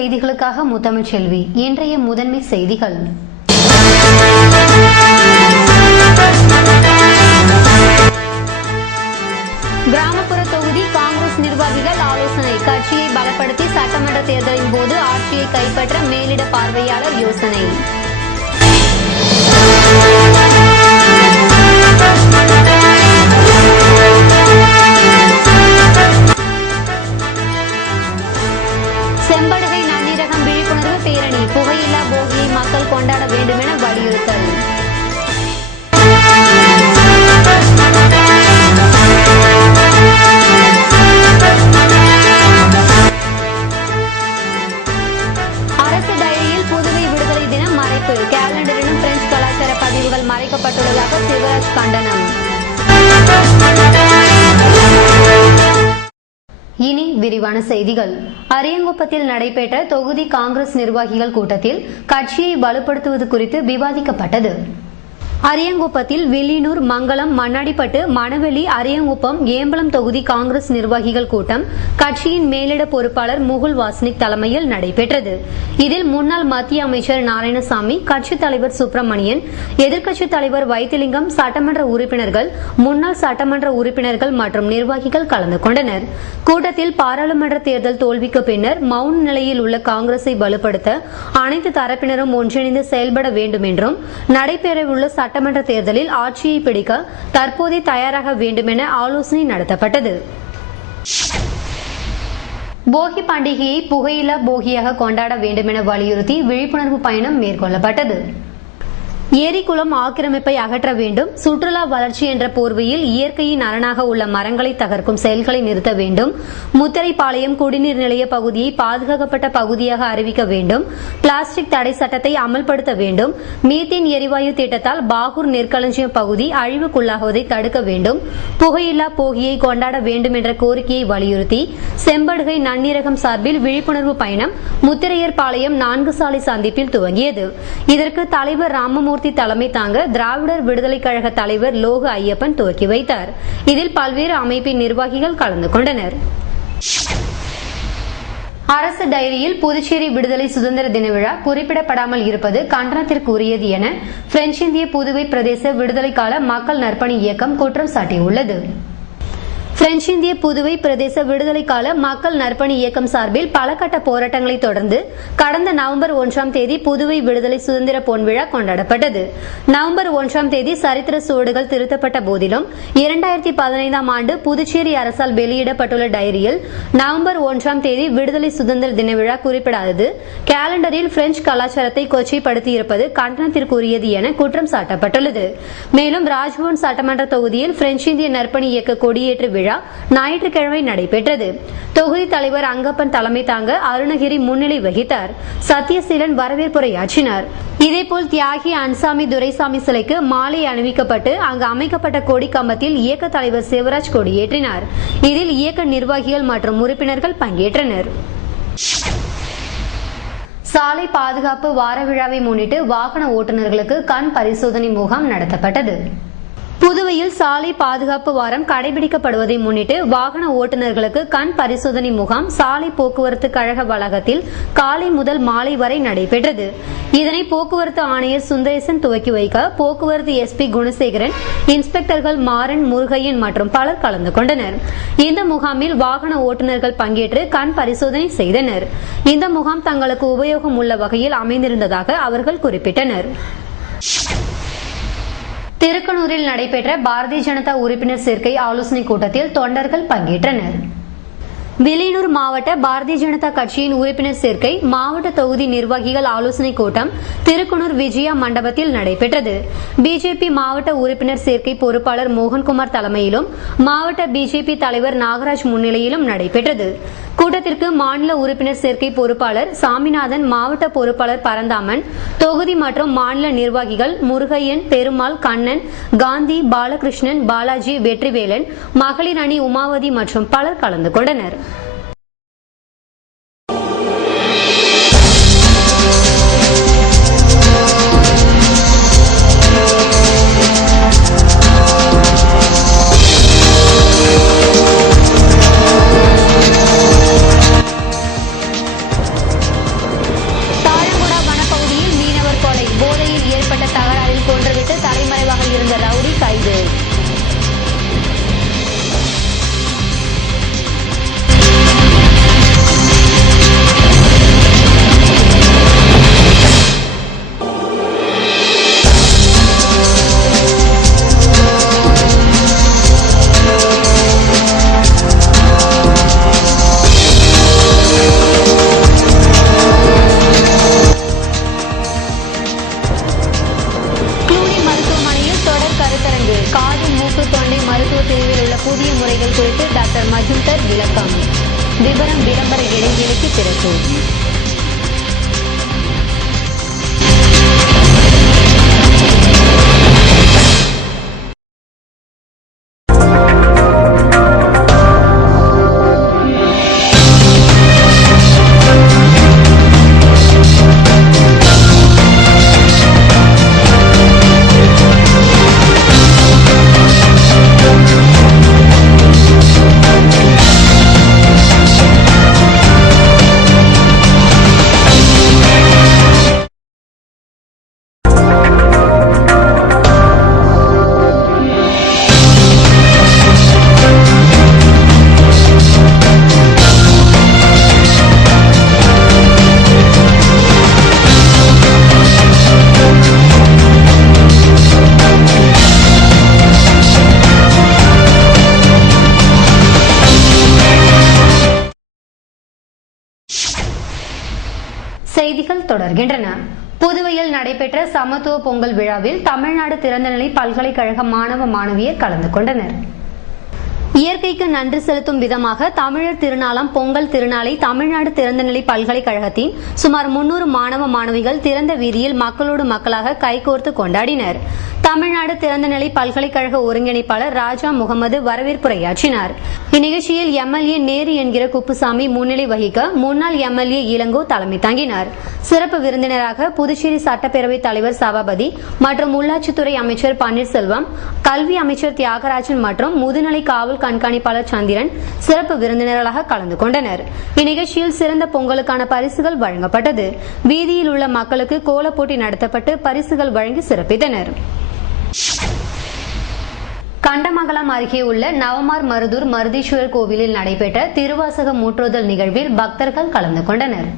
செய்திகளுக்காக முத்தமிழ் செல்வி. இன்றைய முதன்மை செய்திகள். கிராமப்புற தொகுதி காங்கிரஸ் நிர்வாகிகள் ஆலோசனை. கட்சியை பலப்படுத்தி சட்டமன்ற தேர்தலின் போது ஆட்சியை கைப்பற்ற மேலிட பார்வையாளர் யோசனை. செம்படுகை நன்னீரகம் விழிப்புணர்வு பேரணி. புகையில்லா போகியை மக்கள் கொண்டாட வேண்டும் என வலியுறுத்தல். அரசு டைரியில் புதுவை விடுதலை தினம் மறைப்பு. கேலண்டரிலும் பிரெஞ்சு கலாச்சார பதிவுகள் மறைக்கப்பட்டுள்ளதாக சிவராஜ் கண்டனம். இனி விரிவான செய்திகள். அரியங்குப்பத்தில் நடைபெற்ற தொகுதி காங்கிரஸ் நிர்வாகிகள் கூட்டத்தில் கட்சியை வலுப்படுத்துவது குறித்து விவாதிக்கப்பட்டது. அரியங்குப்பத்தில் வில்லியனூர், மங்களம், மண்ணாடிப்பட்டு, மணவெளி, அரியங்குப்பம், ஏம்பலம் தொகுதி காங்கிரஸ் நிர்வாகிகள் கூட்டம் கட்சியின் மேலிட பொறுப்பாளர் முகுல் வாஸ்னிக் தலைமையில் நடைபெற்றது. இதில் முன்னாள் மத்திய அமைச்சர் நாராயணசாமி, கட்சித் தலைவர் சுப்பிரமணியன், எதிர்க்கட்சித் தலைவர் வைத்திலிங்கம், சட்டமன்ற உறுப்பினர்கள், முன்னாள் சட்டமன்ற உறுப்பினர்கள் மற்றும் நிர்வாகிகள் கலந்து கொண்டனர். கூட்டத்தில் பாராளுமன்ற தேர்தல் தோல்விக்கு பின்னர் மவுன நிலையில் உள்ள காங்கிரஸை வலுப்படுத்த அனைத்து தரப்பினரும் ஒன்றிணைந்து செயல்பட வேண்டும் என்றும், நடைபெறவுள்ள சட்டமன்ற தேர்தலில் ஆட்சியை பிடிக்க தற்போதே தயாராக வேண்டும் என ஆலோசனை நடத்தப்பட்டது. போகி பண்டிகையை புகையில்லா போகியாக கொண்டாட வேண்டும் என வலியுறுத்தி விழிப்புணர்வு பயணம் மேற்கொள்ளப்பட்டது. ஏரிக்குளம் ஆக்கிரமிப்பை அகற்ற வேண்டும், சுற்றுலா வளர்ச்சி என்ற போர்வையில் இயற்கையின் அரணாக உள்ள மரங்களை தகர்க்கும் செயல்களை நிறுத்த வேண்டும், முத்திரைப்பாளையம் குடிநீர் நிலைய பகுதியை பாதுகாக்கப்பட்ட பகுதியாக அறிவிக்க வேண்டும், பிளாஸ்டிக் தடை சட்டத்தை அமல்படுத்த வேண்டும், மீத்தேன் எரிவாயு திட்டத்தால் பாகூர் நெற்களஞ்சியம் பகுதி அழிவுக்குள்ளாகுவதை தடுக்க வேண்டும், புகையில்லா போகியை கொண்டாட வேண்டும் என்ற கோரிக்கையை வலியுறுத்தி செம்படுகை நன்னீரகம் சார்பில் விழிப்புணர்வு பயணம் முத்திரையர்பாளையம் 4 சாலை சந்திப்பில் துவங்கியது. இதற்கு தலைவர் ராமமூர்த்தி தலைமை தாங்க திராவிடர் விடுதலை கழக தலைவர் லோகு ஐயப்பன் துவக்கி வைத்தார். இதில் பல்வேறு அமைப்பின் நிர்வாகிகள் கலந்து கொண்டனர். அரசு டைரியில் புதுச்சேரி விடுதலை சுதந்திர தின விழா குறிப்பிடப்படாமல் இருப்பது கண்டனத்திற்குரியது என பிரெஞ்சு இந்திய புதுவை பிரதேச விடுதலை கால மக்கள் நற்பணி இயக்கம் குற்றம் சாட்டியுள்ளது. பிரெஞ்சு இந்திய புதுவை பிரதேச விடுதலை கால மக்கள் நற்பணி இயக்கம் சார்பில் பல கட்ட போராட்டங்களை தொடர்ந்து கடந்த நவம்பர் 1ஆம் தேதி புதுவை விடுதலை சுதந்திர பொன்விழா கொண்டாடப்பட்டது. நவம்பர் 1ஆம் தேதி சரித்திர சுவடுகள் திருத்தப்பட்ட போதிலும் 2015ஆம் ஆண்டு புதுச்சேரி அரசால் வெளியிடப்பட்டுள்ள டைரியில் நவம்பர் 1ஆம் தேதி விடுதலை சுதந்திர தின விழா குறிப்பிடாதது கேலண்டரில் பிரெஞ்சு கலாச்சாரத்தை கொச்சைப்படுத்தியிருப்பது கண்டனத்திற்குரியது என குற்றம் சாட்டப்பட்டுள்ளது. மேலும் ராஜ்பவன் சட்டமன்ற தொகுதியில் பிரெஞ்சு இந்திய நற்பணி இயக்க கொடியேற்று விழா ஞாயிற்றுக்கிழமை நடைபெற்றது. தொகுதி தலைவர் அங்கப்பன் தலைமை தாங்க அருணகிரி முன்னிலை வகித்தார். சத்யசீலன் வரவேற்புரையாற்றினார். இதேபோல் தியாகி அன்சாமி துரைசாமி சிலைக்கு மாலை அணிவிக்கப்பட்டு அங்கு அமைக்கப்பட்ட கொடி கம்பத்தில் இயக்க தலைவர் சிவராஜ் கொடியேற்றினார். இதில் இயக்க நிர்வாகிகள் மற்றும் உறுப்பினர்கள் பங்கேற்றனர். சாலை பாதுகாப்பு வார விழாவை முன்னிட்டு வாகன ஓட்டுநர்களுக்கு கண் பரிசோதனை முகாம் நடத்தப்பட்டது. புதுவையில் சாலை பாதுகாப்பு வாரம் கடைபிடிக்கப்படுவதை முன்னிட்டு வாகன ஓட்டுநர்களுக்கு கண் பரிசோதனை முகாம் சாலை போக்குவரத்து கழக வளாகத்தில் காலை முதல் மாலை வரை நடைபெற்றது. இதனை போக்குவரத்து ஆணையர் சுந்தரேசன் துவக்கி வைக்க போக்குவரத்து எஸ்பி குணசேகரன், இன்ஸ்பெக்டர்கள் மாறன், முருகையன் மற்றும் பலர் கலந்து கொண்டனர். இந்த முகாமில் வாகன ஓட்டுநர்கள் பங்கேற்று கண் பரிசோதனை செய்தனர். இந்த முகாம் தங்களுக்கு உபயோகம் உள்ள வகையில் அமைந்திருந்ததாக அவர்கள் குறிப்பிட்டனர். திருக்கனூரில் நடைபெற்ற பாரதிய ஜனதா உறுப்பினர் சேர்க்கை ஆலோசனை கூட்டத்தில் தொண்டர்கள் பங்கேற்றனர். வில்லியனூர் மாவட்ட பாரதிய ஜனதா கட்சியின் உறுப்பினர் சேர்க்கை மாவட்ட தொகுதி நிர்வாகிகள் ஆலோசனை கூட்டம் திருக்கனூர் விஜயா மண்டபத்தில் நடைபெற்றது. பிஜேபி மாவட்ட உறுப்பினர் சேர்க்கை பொறுப்பாளர் மோகன்குமார் தலைமையிலும் மாவட்ட பிஜேபி தலைவர் நாகராஜ் முன்னிலையிலும் நடைபெற்றது. கூட்டத்திற்கு மாநில உறுப்பினர் சேர்க்கை பொறுப்பாளர் சாமிநாதன், மாவட்ட பொறுப்பாளர் பரந்தாமன், தொகுதி மற்றும் மாநில நிர்வாகிகள் முருகையன், பெருமாள், கண்ணன், காந்தி, பாலகிருஷ்ணன், பாலாஜி, வெற்றிவேலன், மகளிர் அணி உமாவதி மற்றும் பலர் கலந்து கொண்டனர். கத்தியுடன் கொன்றுவிட்டு தலைமறைவாக இருந்த ரவுடி கைது. காது மூக்கு தொண்டை மருத்துவ பிரிவில் உள்ள புதிய முறைகள் குறித்து டாக்டர் மஜும்தர் விளக்கம். விவரம் விளம்பர இடைவெளிக்கு பிறகு. செய்திகள் தொடர்கின்றன. புதுவையில் நடைபெற்ற சமத்துவ பொங்கல் விழாவில் தமிழ்நாடு திறந்தநிலை பல்கலைக்கழக மாணவ மாணவியர் கலந்து கொண்டனர். இயற்கைக்கு நன்றி செலுத்தும் விதமாக தமிழர் திருநாளாம் பொங்கல் திருநாளை தமிழ்நாடு திறந்தநிலை பல்கலைக்கழகத்தின் சுமார் 300 மாணவ மாணவிகள் திறந்த வீதியில் மக்களோடு மக்களாக கைகோர்த்து கொண்டாடினர். தமிழ்நாடு திறந்தநிலை பல்கலைக்கழக ஒருங்கிணைப்பாளர் ராஜா முகமது வரவேற்புரையாற்றினார். இந்நிகழ்ச்சியில் எம்எல்ஏ நேரு என்கிற குப்புசாமி முன்னிலை வகிக்க முன்னாள் எம்எல்ஏ இளங்கோ தலைமை தாங்கினார். சிறப்பு விருந்தினராக புதுச்சேரி சட்டப்பேரவை தலைவர் சபாபதி மற்றும் உள்ளாட்சித்துறை அமைச்சர் பன்னீர்செல்வம், கல்வி அமைச்சர் தியாகராஜன் மற்றும் முதுநிலை காவல் கண்காணிப்பாளர் சந்திரன் சிறப்பு விருந்தினர்களாக கலந்து கொண்டனர். இந்நிகழ்ச்சியில் சிறந்த பொங்கலுக்கான பரிசுகள் வழங்கப்பட்டது. வீதியில் உள்ள மக்களுக்கு கோலப் போட்டி நடத்தப்பட்டு பரிசுகள் வழங்கி சிறப்பித்தனர். கண்டமங்கலம் அருகே உள்ள நவமார் மருதூர் மருதீஸ்வரர் கோவிலில் நடைபெற்ற திருவாசக முற்றோதல் நிகழ்வில் பக்தர்கள் கலந்து கொண்டனர்.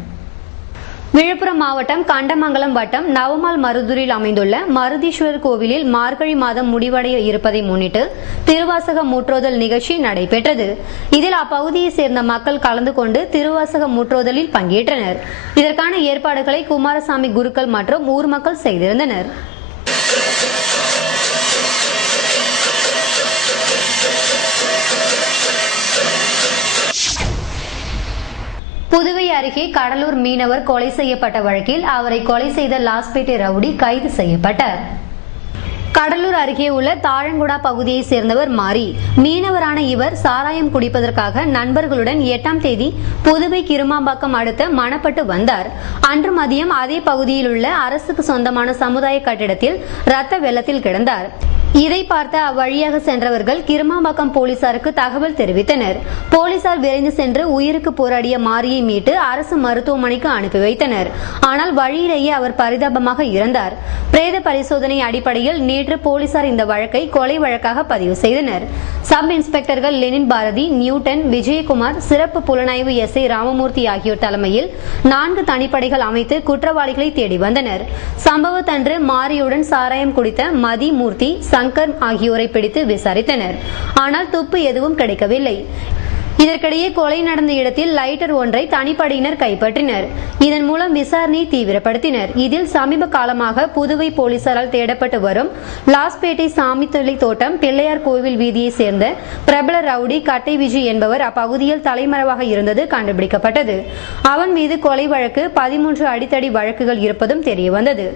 விழுப்புரம் மாவட்டம் கண்டமங்கலம் வட்டம் நவமால் மருதூரில் அமைந்துள்ள மருதீஸ்வரர் கோவிலில் மார்கழி மாதம் முடிவடைய இருப்பதை முன்னிட்டு திருவாசக முற்றோதல் நிகழ்ச்சி நடைபெற்றது. இதில் அப்பகுதியை சேர்ந்த மக்கள் கலந்து கொண்டு திருவாசக முற்றோதலில் பங்கேற்றனர். இதற்கான ஏற்பாடுகளை குமாரசாமி குருக்கள் மற்றும் ஊர் மக்கள் செய்திருந்தனர். புதுவை அருகே கடலூர் மீனவர் கொலை செய்யப்பட்ட வழக்கில் அவரை கொலை செய்த லாஸ்பேட்டை ரவுடி கைது செய்யப்பட்டார். கடலூர் அருகே உள்ள தாழங்குடா பகுதியை சேர்ந்தவர் மாரி. மீனவரான இவர் சாராயம் குடிப்பதற்காக நண்பர்களுடன் 8ஆம் தேதி புதுவை கிருமாம்பாக்கம் அடுத்த மணப்பட்டு வந்தார். அன்று மதியம் அதே பகுதியில் உள்ள அரசுக்கு சொந்தமான சமுதாய கட்டிடத்தில் ரத்த வெள்ளத்தில் கிடந்தார். இதை பார்த்த அவ்வழியாக சென்றவர்கள் கிருமாம்பாக்கம் போலீசாருக்கு தகவல் தெரிவித்தனர். போலீசார் விரைந்து சென்று உயிருக்கு போராடிய மாரியை மீட்டு அரசு மருத்துவமனைக்கு அனுப்பி வைத்தனர். ஆனால் வழியிலேயே அவர் பரிதாபமாக இறந்தார். பிரேத பரிசோதனை அடிப்படையில் நேற்று போலீசார் இந்த வழக்கை கொலை வழக்காக பதிவு செய்தனர். சப் இன்ஸ்பெக்டர்கள் லெனின் பாரதி, நியூட்டன், விஜயகுமார், சிறப்பு புலனாய்வு எஸ்ஐ ராமமூர்த்தி ஆகியோர் தலைமையில் 4 தனிப்படைகள் அமைத்து குற்றவாளிகளை தேடி வந்தனர். சம்பவத்தன்று மாரியுடன் சாராயம் குடித்த மதி, மூர்த்தி, சங்கர் ஆகியோரை பிடித்து விசாரித்தனர். ஆனால் துப்பு எதுவும் கிடைக்கவில்லை. இதற்கிடையே கொலை நடந்த இடத்தில் லைட்டர் ஒன்றை தனிப்படையினர் கைப்பற்றினர். இதன் மூலம் விசாரணையை தீவிரப்படுத்தினர். இதில் சமீப காலமாக புதுவை போலீசாரால் தேடப்பட்டு வரும் லாஸ்பேட்டை சாமித்தொலை தோட்டம் பிள்ளையார் கோவில் வீதியை சேர்ந்த பிரபல ரவுடி கட்டை விஜய் என்பவர் அப்பகுதியில் தலைமறைவாக இருந்தது கண்டுபிடிக்கப்பட்டது. அவன் மீது கொலை வழக்கு, 13 அடித்தடி வழக்குகள் இருப்பதும் தெரியவந்தது.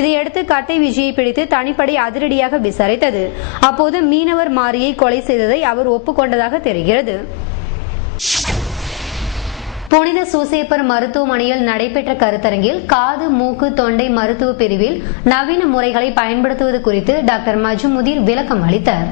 இதையடுத்து கட்டை விஜயை பிடித்து தனிப்படை அதிரடியாக விசாரித்தது. அப்போது மீனவர் மாரியை கொலை செய்ததை அவர் ஒப்புக்கொண்டதாக தெரிகிறது. புனித சூசேப்பர் மருத்துவமனையில் நடைபெற்ற கருத்தரங்கில் காது, மூக்கு, தொண்டை மருத்துவ பிரிவில் நவீன முறைகளை பயன்படுத்துவது குறித்து டாக்டர் மஜுமுதீர் விளக்கம் அளித்தார்.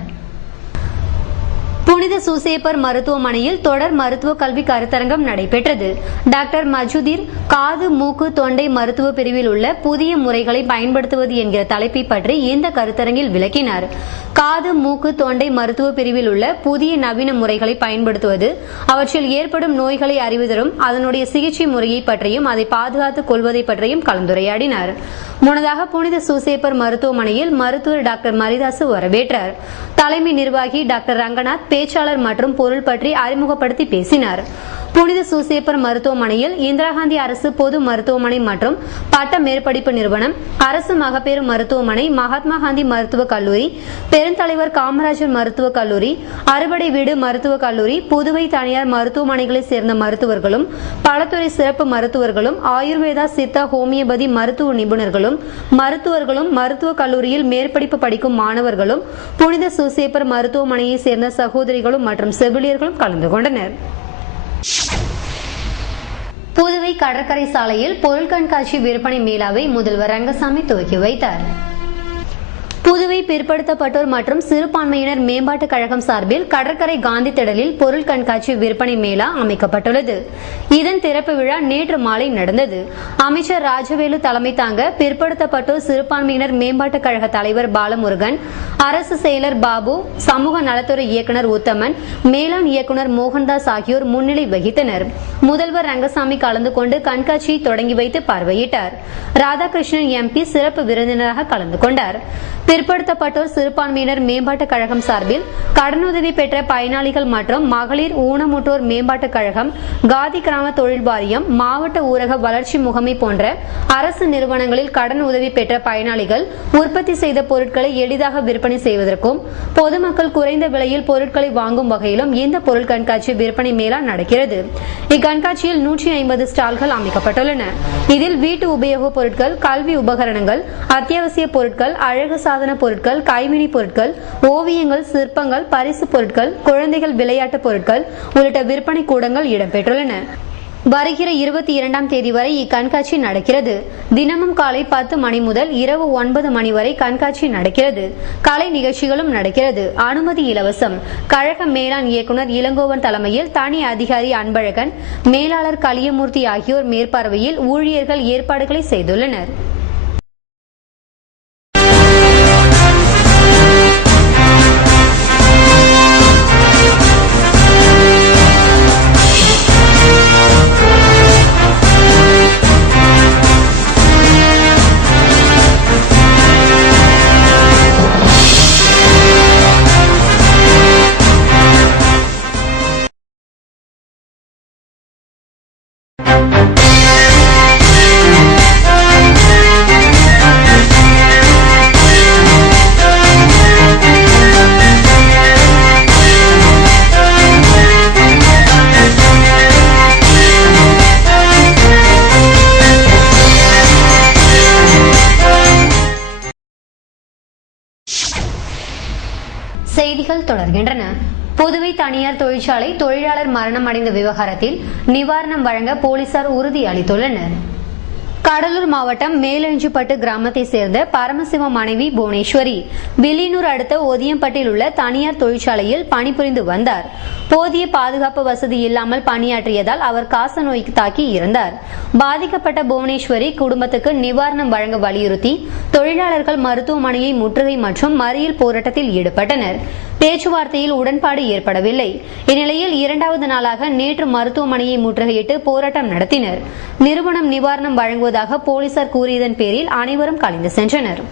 புனித சூசேப்பர் மருத்துவமனையில் தொடர் மருத்துவ கல்வி கருத்தரங்கம் நடைபெற்றது. டாக்டர் மஜுதீர் காது மூக்கு தொண்டை மருத்துவ பிரிவில் உள்ள புதிய முறைகளை பயன்படுத்துவது என்கிற தலைப்பை பற்றி இந்த கருத்தரங்கில் விளக்கினார். காது மூக்கு தொண்டை மருத்துவ பிரிவில் உள்ள புதிய நவீன முறைகளை பயன்படுத்துவது, அவற்றில் ஏற்படும் நோய்களை அறிவதரும் அதனுடைய சிகிச்சை முறையை பற்றியும் அதை பாதுகாத்துக் கொள்வதை பற்றியும் கலந்துரையாடினார். முன்னதாக புனித சூசேப்பர் மருத்துவமனையில் மருத்துவர் டாக்டர் மரிதாசு வரவேற்றார். தலைமை நிர்வாகி டாக்டர் ரங்கநாத் பேச்சாளர் மற்றும் பொருள் பற்றி அறிமுகப்படுத்தி பேசினார். புனித சூசேப்பர் மருத்துவமனையில் இந்திரா காந்தி அரசு பொது மருத்துவமனை மற்றும் பட்ட மேற்படிப்பு நிறுவனம், அரசு மகப்பேறு மருத்துவமனை, மகாத்மா காந்தி மருத்துவக் கல்லூரி, பெருந்தலைவர் காமராஜர் மருத்துவக் கல்லூரி, அறுபடை வீடு மருத்துவக் கல்லூரி, புதுவை தனியார் மருத்துவமனைகளை சேர்ந்த மருத்துவர்களும் பலதுறை சிறப்பு மருத்துவர்களும் ஆயுர்வேதா சித்தா ஹோமியோபதி மருத்துவ நிபுணர்களும் மருத்துவக் கல்லூரியில் மேற்படிப்பு படிக்கும் மாணவர்களும் புனித சூசேப்பர் மருத்துவமனையை சேர்ந்த சகோதரிகளும் மற்றும் செவிலியர்களும் கலந்து கொண்டனர். புதுவை கடற்கரை சாலையில் பொருள் கண்காட்சி விற்பனை மேளாவை முதல்வர் ரங்கசாமி துவக்கி வைத்தார். புதுவை பிற்படுத்தப்பட்டோர் மற்றும் சிறுபான்மையினர் மேம்பாட்டுக் கழகம் சார்பில் கடற்கரை காந்தி திடலில் பொருள் கண்காட்சி விற்பனை மேளா அமைக்கப்பட்டுள்ளது. இதன் திறப்பு விழா நேற்று மாலை நடந்தது. அமைச்சர் ராஜவேலு தலைமை தாங்க பிற்படுத்தப்பட்டோர் சிறுபான்மையினர் மேம்பாட்டுக் கழக தலைவர் பாலமுருகன், அரசு செயலர் பாபு, சமூக நலத்துறை இயக்குநர் உத்தமன், மேலாண் இயக்குநர் மோகன்தாஸ் ஆகியோர் முன்னிலை வகித்தனர். முதல்வர் ரங்கசாமி கலந்து கொண்டு கண்காட்சியை தொடங்கி வைத்து பார்வையிட்டார். ராதாகிருஷ்ணன் எம்பி சிறப்பு விருந்தினராக கலந்து கொண்டார். பிற்படுத்தப்பட்டோர் சிறுபான்மையினர் மேம்பாட்டுக் கழகம் சார்பில் கடனுதவி பெற்ற பயனாளிகள் மற்றும் மகளிர் ஊனமுற்றோர் மேம்பாட்டுக் கழகம், காதி கிராம தொழில் வாரியம், மாவட்ட ஊரக வளர்ச்சி முகமை போன்ற அரசு நிறுவனங்களில் கடன் உதவி பெற்ற பயனாளிகள் உற்பத்தி செய்த பொருட்களை எளிதாக விற்பனை செய்வதற்கும் பொதுமக்கள் குறைந்த விலையில் பொருட்களை வாங்கும் வகையிலும் இந்த பொருள் கண்காட்சி விற்பனை மேளா நடக்கிறது. இக்கண்காட்சியில் 150 ஸ்டால்கள் அமைக்கப்பட்டுள்ளன. இதில் வீட்டு உபயோகப் பொருட்கள், கல்வி உபகரணங்கள், அத்தியாவசிய பொருட்கள், அழகு சாதன பொருட்கள், கைவினை பொருட்கள், ஓவியங்கள், சிற்பங்கள், பரிசு பொருட்கள், குழந்தைகள் விளையாட்டு பொருட்கள் உள்ளிட்ட விற்பனை கூடங்கள் இடம்பெற்றுள்ளன. வருகிற 22ஆம் தேதி வரை இக்கண்காட்சி நடக்கிறது. தினமும் காலை 10 மணி முதல் இரவு 9 மணி வரை கண்காட்சி நடக்கிறது. கலை நிகழ்ச்சிகளும் நடக்கிறது. அனுமதி இலவசம். கழக மேலாண் இயக்குநர் இளங்கோவன் தலைமையில் தனி அதிகாரி அன்பழகன், மேலாளர் கலியமூர்த்தி ஆகியோர் மேற்பார்வையில் ஊழியர்கள் ஏற்பாடுகளை செய்துள்ளனர். செய்திகள் தொடர்கின்றன. புதுவை தனியார் தொழிற்சாலை தொழிலாளர் மரணம் அடைந்த விவகாரத்தில் நிவாரணம் வழங்க போலீசார் உறுதி அளித்துள்ளனர். கடலூர் மாவட்டம் மேலெஞ்சுப்பட்டு கிராமத்தை சேர்ந்த பரமசிவம் மனைவி புவனேஸ்வரி வில்லியனூர் அடுத்த ஒதியம்பட்டில் உள்ள தனியார் தொழிற்சாலையில் பணிபுரிந்து வந்தார். போதிய பாதுகாப்பு வசதி இல்லாமல் பணியாற்றியதால் அவர் காச நோய்க்கு தாக்கி இறந்தார். பாதிக்கப்பட்ட புவனேஸ்வரி குடும்பத்துக்கு நிவாரணம் வழங்க வலியுறுத்தி தொழிலாளர்கள் மருத்துவமனையை முற்றுகை மற்றும் மறியல் போராட்டத்தில் ஈடுபட்டனர். பேச்சுவார்த்தையில் உடன்பாடு ஏற்படவில்லை. இந்நிலையில் 2வது நாளாக நேற்று மருத்துவமனையை முற்றுகையிட்டு போராட்டம் நடத்தினர். நிறுவனம் நிவாரணம் வழங்குவதாக போலீசார் கூறியதன் பேரில் அனைவரும் கலைந்து சென்றனர்.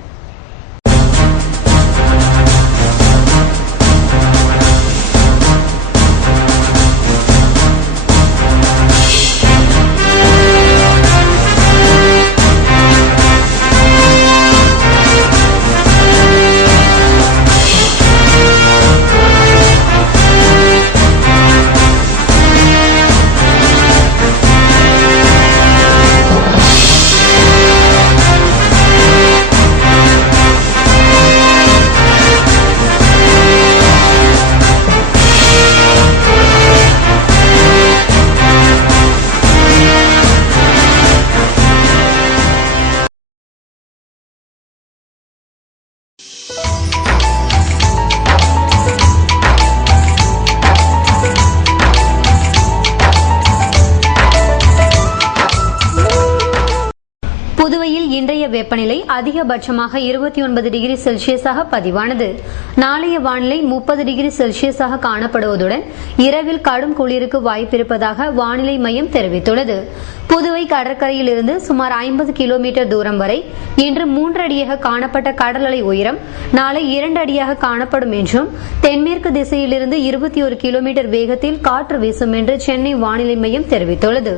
புதுவையில் இன்றைய வெப்பநிலை அதிகபட்சமாக 29 டிகிரி செல்சியஸாக பதிவானது. நாளைய வானிலை 30 டிகிரி செல்சியஸாக காணப்படுவதுடன் இரவில் கடும் குளிருக்கு வாய்ப்பிருப்பதாக வானிலை மையம் தெரிவித்துள்ளது. புதுவை கடற்கரையில் இருந்து சுமார் 50 கிலோமீட்டர் தூரம் வரை இன்று 3 அடியாக காணப்பட்ட கடல் அலை உயரம் நாளை 2 அடியாக காணப்படும் என்றும், தென்மேற்கு திசையிலிருந்து 21 கிலோமீட்டர் வேகத்தில் காற்று வீசும் என்று சென்னை வானிலை மையம் தெரிவித்துள்ளது.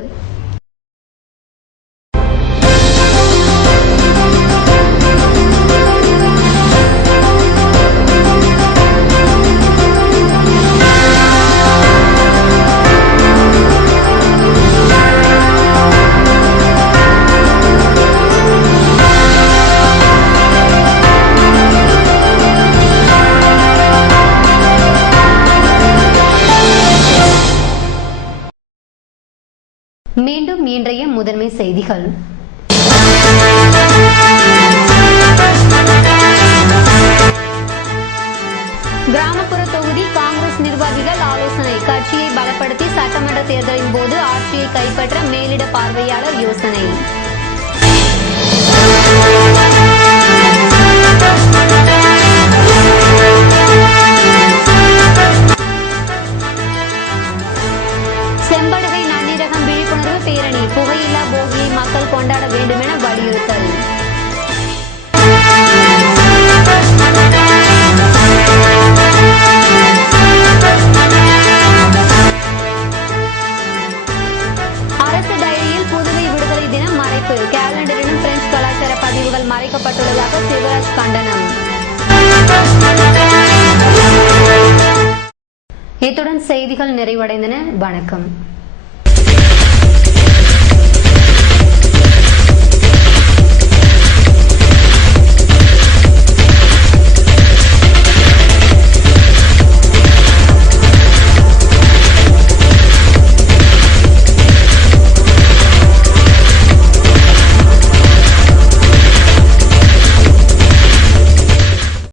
மீண்டும் இன்றைய முதன்மை செய்திகள். கிராமப்புற தொகுதி காங்கிரஸ் நிர்வாகிகள் ஆலோசனை. கட்சியை பலப்படுத்தி சட்டமன்ற தேர்தலின் போது ஆட்சியை கைப்பற்ற மேலிட பார்வையாளர் யோசனை. செம்படுகை நன்னீரகம் விழிப்புணர்வு பேரணி. புகையில்லா போகியை மக்கள் கொண்டாட வேண்டும் என வலியுறுத்தல். அரசு டைரியில் புதுவை விடுதலை தினம் மறைப்பு. கேலண்டரிலும் பிரெஞ்சு கலாச்சார பதிவுகள் மறைக்கப்பட்டுள்ளதாக சிவராஜ் கண்டனம். இத்துடன் செய்திகள் நிறைவடைந்தன. வணக்கம்.